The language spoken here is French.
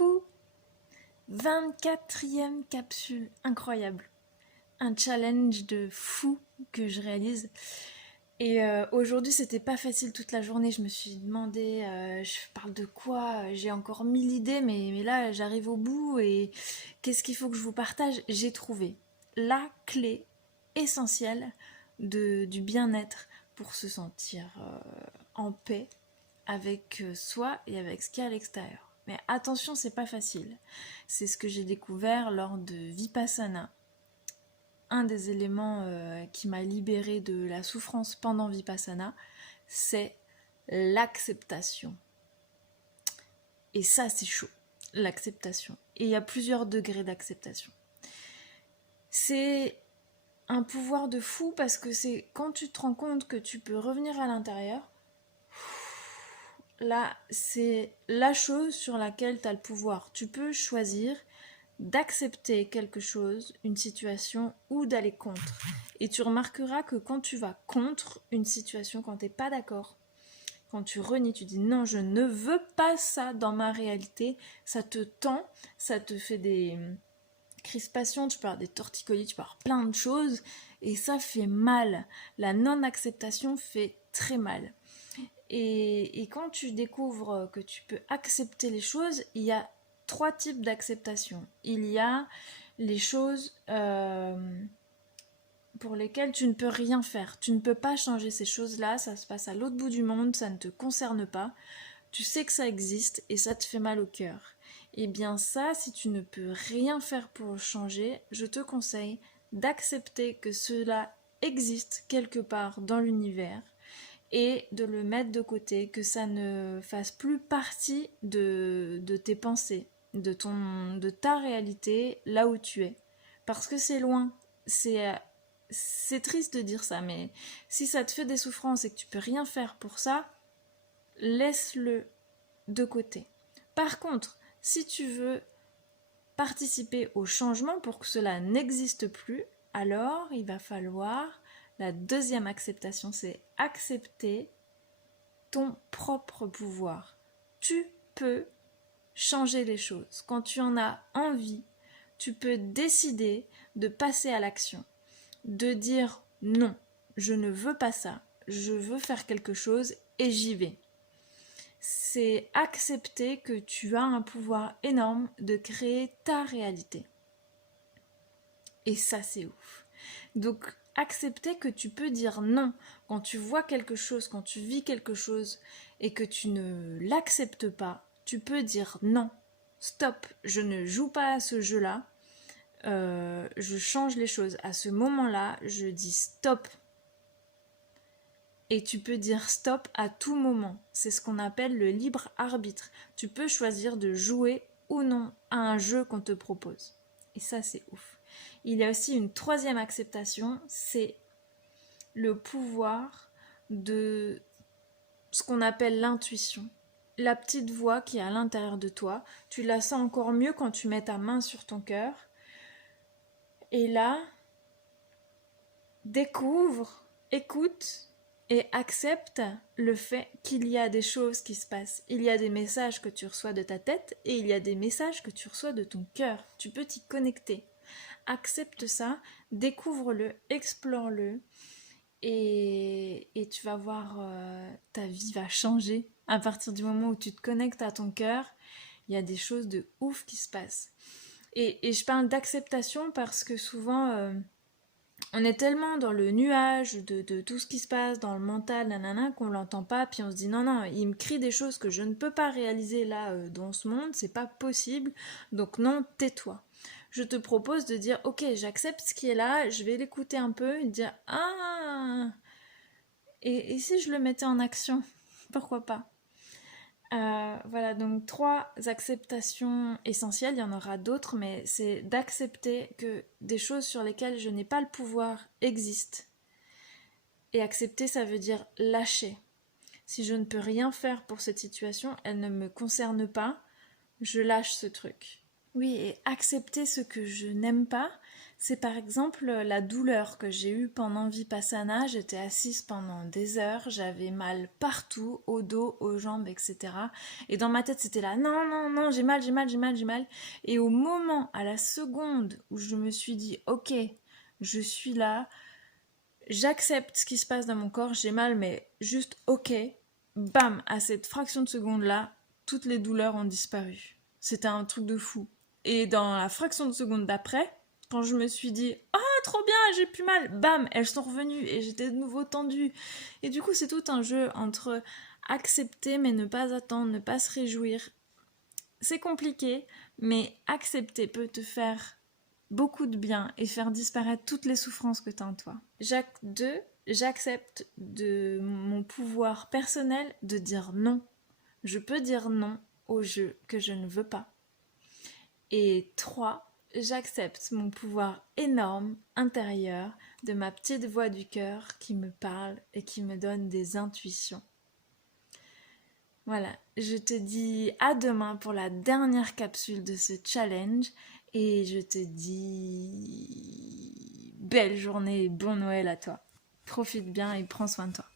Coucou! 24e capsule, incroyable. Un challenge de fou que je réalise. Et aujourd'hui, c'était pas facile toute la journée. Je me suis demandé, je parle de quoi? J'ai encore 1000 idées, mais là, j'arrive au bout. Et qu'est-ce qu'il faut que je vous partage? J'ai trouvé la clé essentielle du bien-être pour se sentir en paix avec soi et avec ce qu'il y a à l'extérieur. Mais attention, c'est pas facile. C'est ce que j'ai découvert lors de Vipassana. Un des éléments qui m'a libérée de la souffrance pendant Vipassana, c'est l'acceptation. Et ça, c'est chaud, l'acceptation. Et il y a plusieurs degrés d'acceptation. C'est un pouvoir de fou parce que c'est quand tu te rends compte que tu peux revenir à l'intérieur, là, c'est la chose sur laquelle tu as le pouvoir. Tu peux choisir d'accepter quelque chose, une situation, ou d'aller contre. Et tu remarqueras que quand tu vas contre une situation, quand tu n'es pas d'accord, quand tu renies, tu dis non, je ne veux pas ça dans ma réalité, ça te tend, ça te fait des crispations, tu peux avoir des torticolis, tu peux avoir plein de choses, et ça fait mal. La non-acceptation fait très mal. Et quand tu découvres que tu peux accepter les choses, il y a 3 types d'acceptation. Il y a les choses pour lesquelles tu ne peux rien faire. Tu ne peux pas changer ces choses-là, ça se passe à l'autre bout du monde, ça ne te concerne pas. Tu sais que ça existe et ça te fait mal au cœur. Et bien ça, si tu ne peux rien faire pour le changer, je te conseille d'accepter que cela existe quelque part dans l'univers et de le mettre de côté, que ça ne fasse plus partie de tes pensées, de ta réalité, là où tu es. Parce que c'est loin. C'est triste de dire ça, mais si ça te fait des souffrances et que tu peux rien faire pour ça, laisse-le de côté. Par contre, si tu veux participer au changement pour que cela n'existe plus, alors il va falloir la deuxième acceptation, c'est accepter ton propre pouvoir. Tu peux changer les choses. Quand tu en as envie, tu peux décider de passer à l'action, de dire non, je ne veux pas ça, je veux faire quelque chose et j'y vais. C'est accepter que tu as un pouvoir énorme de créer ta réalité. Et ça, c'est ouf. Donc, accepter que tu peux dire non quand tu vois quelque chose, quand tu vis quelque chose et que tu ne l'acceptes pas, tu peux dire non, stop, je ne joue pas à ce jeu-là, je change les choses. À ce moment-là, je dis stop. Et tu peux dire stop à tout moment. C'est ce qu'on appelle le libre arbitre. Tu peux choisir de jouer ou non à un jeu qu'on te propose. Et ça, c'est ouf. Il y a aussi une troisième acceptation, c'est le pouvoir de ce qu'on appelle l'intuition. La petite voix qui est à l'intérieur de toi, tu la sens encore mieux quand tu mets ta main sur ton cœur. Et là, découvre, écoute et accepte le fait qu'il y a des choses qui se passent. Il y a des messages que tu reçois de ta tête et il y a des messages que tu reçois de ton cœur. Tu peux t'y connecter. Accepte ça, découvre-le, explore-le et tu vas voir, ta vie va changer. À partir du moment où tu te connectes à ton cœur, il y a des choses de ouf qui se passent. Et je parle d'acceptation parce que souvent, on est tellement dans le nuage de tout ce qui se passe dans le mental, nanana, qu'on l'entend pas, puis on se dit non, non, il me crie des choses que je ne peux pas réaliser là dans ce monde, c'est pas possible, donc non, tais-toi. Je te propose de dire ok, j'accepte ce qui est là, je vais l'écouter un peu et dire ah, et si je le mettais en action, pourquoi pas. Voilà, donc 3 acceptations essentielles, il y en aura d'autres, mais c'est d'accepter que des choses sur lesquelles je n'ai pas le pouvoir existent. Et accepter, ça veut dire lâcher. Si je ne peux rien faire pour cette situation, elle ne me concerne pas, je lâche ce truc. Oui, et accepter ce que je n'aime pas, c'est par exemple la douleur que j'ai eue pendant Vipassana. J'étais assise pendant des heures, j'avais mal partout, au dos, aux jambes, etc. Et dans ma tête, c'était là, non, non, non, j'ai mal, j'ai mal, j'ai mal, j'ai mal. Et au moment, à la seconde où je me suis dit, ok, je suis là, j'accepte ce qui se passe dans mon corps, j'ai mal, mais juste ok, bam, à cette fraction de seconde-là, toutes les douleurs ont disparu. C'était un truc de fou. Et dans la fraction de seconde d'après, quand je me suis dit ah trop bien, j'ai plus mal, bam, elles sont revenues et j'étais de nouveau tendue. Et du coup, c'est tout un jeu entre accepter mais ne pas attendre, ne pas se réjouir. C'est compliqué, mais accepter peut te faire beaucoup de bien et faire disparaître toutes les souffrances que tu as en toi. Jacques 2, j'accepte de mon pouvoir personnel de dire non. Je peux dire non au jeu que je ne veux pas. Et 3, j'accepte mon pouvoir énorme intérieur de ma petite voix du cœur qui me parle et qui me donne des intuitions. Voilà, je te dis à demain pour la dernière capsule de ce challenge et je te dis belle journée et bon Noël à toi. Profite bien et prends soin de toi.